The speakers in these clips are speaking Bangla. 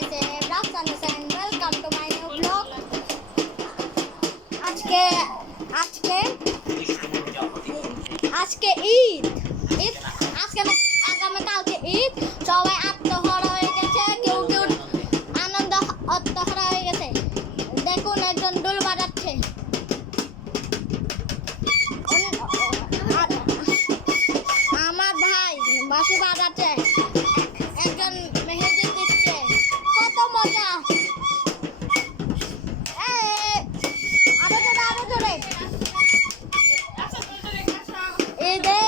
myself, Rafsanas, and welcome to my new vlog. আজকে আজকে আজকে ঈদ ঈদ আজকে না আগামীকালকে ঈদ। সবাই আত্মহরা হয়ে গেছে, কেউ কেউ আনন্দ আত্মহরা হয়ে গেছে। দেখুন একজন ডোল বাজাচ্ছে, আমার ভাই বাঁশি বাজাচ্ছে, একজন মেহেদি দিচ্ছে, কত মজা। আরো জোরে আরো জোরে। ঈদে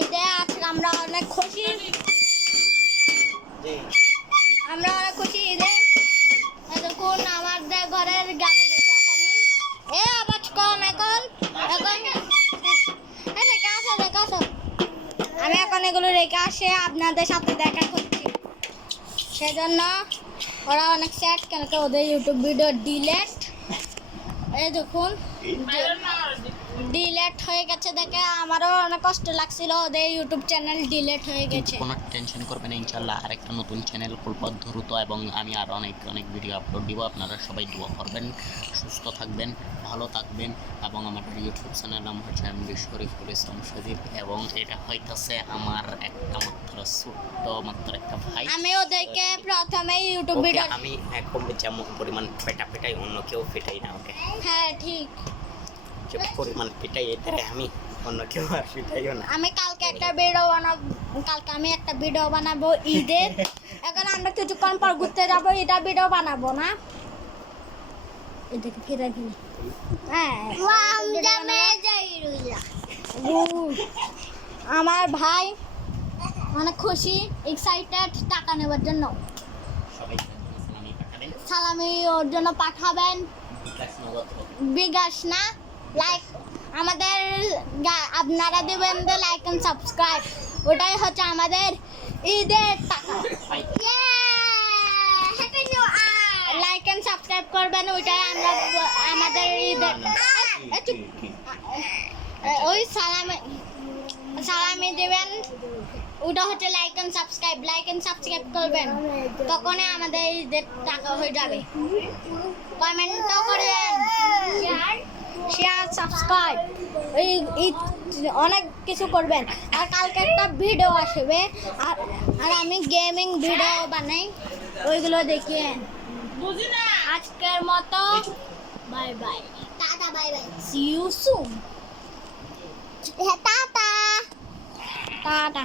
ঈদে আজকে আমরা অনেক খুশি, আমরা অনেক খুশি ঈদে। দেখুন আমাদের ঘরের গাছে দিচ্ছে আমি আবাজ কম এখন এখন রেখে আসো রেখে আসো। আমি এখন এগুলো রেখে আসে আপনাদের সাথে দেখা করছি, সেজন্য ওরা অনেক স্যাড কেন কি ওদের ইউটিউব ভিডিও ডিলেট, এই দেখুন ডিলেট হয়ে গেছে দেখে আমারও অনেক কষ্ট লাগছিল, ওদের ইউটিউব চ্যানেল ডিলেট হয়ে গেছে। কোনো টেনশন করবেন না, ইনশাআল্লাহ আরেকটা নতুন চ্যানেল খুলব দ্রুত, এবং আমি আর অনেক অনেক ভিডিও আপলোড দিব। আপনারা সবাই দোয়া করবেন, সুস্থ থাকবেন, ভালো থাকবেন। এবং আমার ইউটিউব চ্যানেল নাম হচ্ছে এমডি শরীফুল ইসলাম সজীব, এবং এটা হইতাছে আমার একটা মাত্র ছোট্ট মাত্র একটা ভাই। আমি ওদেরকে প্রথমে ইউটিউব ভিডিও আমি একদম যেমন পরিমাণ পেটাই অন্য কেউ পেটাই না ওকে। হ্যাঁ ঠিক, যে পরিমাণ পেটাই এটারে আমি অন্য কেউ আর পেটাইও না। আমি কালকে একটা ভিডিও বানাবো, কালকে আমি একটা ভিডিও বানাবো ঈদের। এখন আমরা কিছুক্ষণ পর ঘুরতে যাবো, এটা ভিডিও বানাবো না, এটাকে ফিরে ফিরে হ্যাঁ আমার ভাই অনেক খুশি, এক্সাইটেড টাকা নেওয়ার জন্য। সবাই সালামি পাঠাবেন, সালামি ওর জন্য পাঠাবেন, বিকাশ না লাইক আমাদের আপনারা দেবেন লাইক এন্ড সাবস্ক্রাইব, ওটাই হচ্ছে আমাদের ঈদের টাকা। লাইক এন্ড সাবস্ক্রাইব করবেন, ওইটাই আমরা আমাদের ঈদের ওই সালামি দেবেন, ওটা হচ্ছে লাইক এন্ড সাবস্ক্রাইব করবেন, তখনই আমাদের ঈদের টাকা হয়ে যাবে। কমেন্টও করবেন, শেয়ার সাবস্ক্রাইব এই অনেক কিছু করবেন। আর কালকে একটা ভিডিও আসবে, আর আমি গেমিং ভিডিও বানাই, ওইগুলো দেখিয়ে। আজকের মতো bye bye, tata bye bye, see you soon, tata tata.